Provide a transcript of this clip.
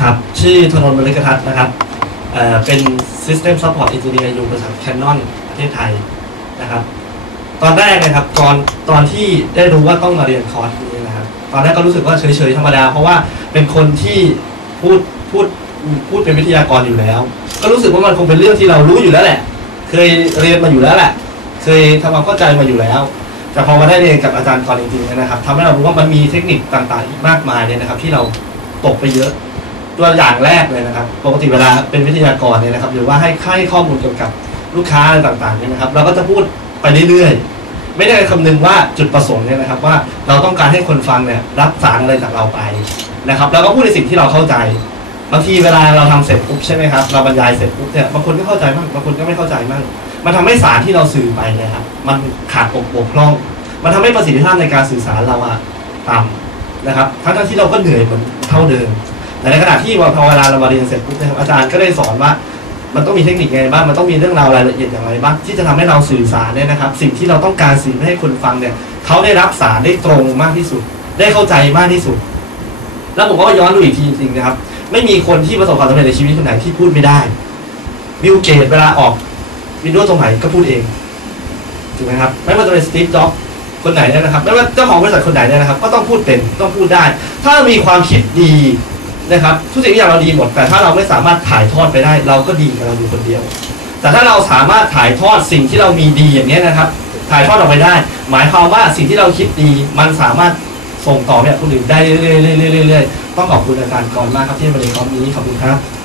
ครับ ชื่อธนนท์บริกทัศน์นะครับเอ่อเป็น System Support Engineer อยู่บริษัท Canon ประเทศไทยนะครับ ตอนแรกนะครับตอนตอนที่ได้รู้ว่าต้องมาเรียนคอร์สนี้นะครับ ตอนแรกก็รู้สึกว่าเฉยๆธรรมดา เพราะว่าเป็นคนที่พูดพูดพูดเป็นวิทยากรอยู่แล้ว ก็รู้สึกว่ามันคงเป็นเรื่องที่เรารู้อยู่แล้วแหละ เคยเรียนมาอยู่แล้วแหละ เคยทำความเข้าใจมาอยู่แล้วแต่พอมาได้เรียนกับอาจารย์กรจริงๆนะครับทำให้เรารู้ว่ามันมีเทคนิคต่างๆอีกมากมายเนี่ยนะครับ ที่เราตกไปเยอะ ตัวอย่างแรกเลยนะครับ ปกติเวลาเป็นวิทยากรเนี่ยนะครับหรือว่าให้ให้ข้อมูลเกี่ยวกับลูกค้าอะไรต่างๆเนี่ยนะครับ เราก็จะพูดไปเรื่อยๆ ไม่ได้คำนึงว่าจุดประสงค์เนี่ยนะครับ ว่าเราต้องการให้คนฟังเนี่ยรับสารอะไรจากเราไปนะครับแล้วก็พูดในสิ่งที่เราเข้าใจบางทีเวลาเราทำเสร็จปุ๊บใช่ไหมครับเราบรรยายเสร็จปุ๊บเนี่ยบางคนก็เข้าใจบ้างบางคนก็ไม่เข้าใจบ้างมันทำให้สารที่เราสื่อไปเนี่ยครับมันขาดบกบกพร่อง มันทำให้ประสิทธิภาพในการสื่อสารเราอะต่ำนะครับทั้งที่เราก็เหนื่อยเหมือนเท่าเดิม แต่ในขณะที่พอเวลาเรามาเรียนเสร็จปุ๊บนะครับอาจารย์ก็ได้สอนว่ามันต้องมีเทคนิคไงบ้าง มันต้องมีเรื่องราวรายละเอียดอย่างไรบ้างที่จะทำให้เราสื่อสารเนี่ยนะครับ สิ่งที่เราต้องการสื่อให้คนฟังเนี่ยเขาได้รับสารได้ตรงมากที่สุด ได้เข้าใจมากที่สุด แล้วผมก็ย้อนดูอีกทีจริงๆนะครับ ไม่มีคนที่ประสบความสำเร็จในชีวิตคนไหนที่พูดไม่ได้บิลเกตเวลาออกวินโดว์ตรงไหนก็พูดเองถูกไหมครับไม่ว่าจะเป็นสตีฟจ็อบคนไหนเนี่ยนะครับไม่ว่าเจ้าของบริษัทคนไหนเนี่ยนะครับ ก็ต้องพูดเป็นต้องพูดได้ ถ้ามีความคิดดี นะครับทุกสิ่งทุกอย่างเราดีหมด แต่ถ้าเราไม่สามารถถ่ายทอดไปได้ เราก็ดีกับเราอยู่คนเดียว แต่ถ้าเราสามารถถ่ายทอดสิ่งที่เรามีดีอย่างนี้นะครับ ถ่ายทอดออกไปได้ หมายความว่าสิ่งที่เราคิดดีมันสามารถส่งต่อไปคนอื่นได้เรื่อยๆเรื่อยๆเรื่อยๆต้องขอบคุณอาจารย์ก่อนมากครับที่มาในครั้งนี้ขอบคุณครับ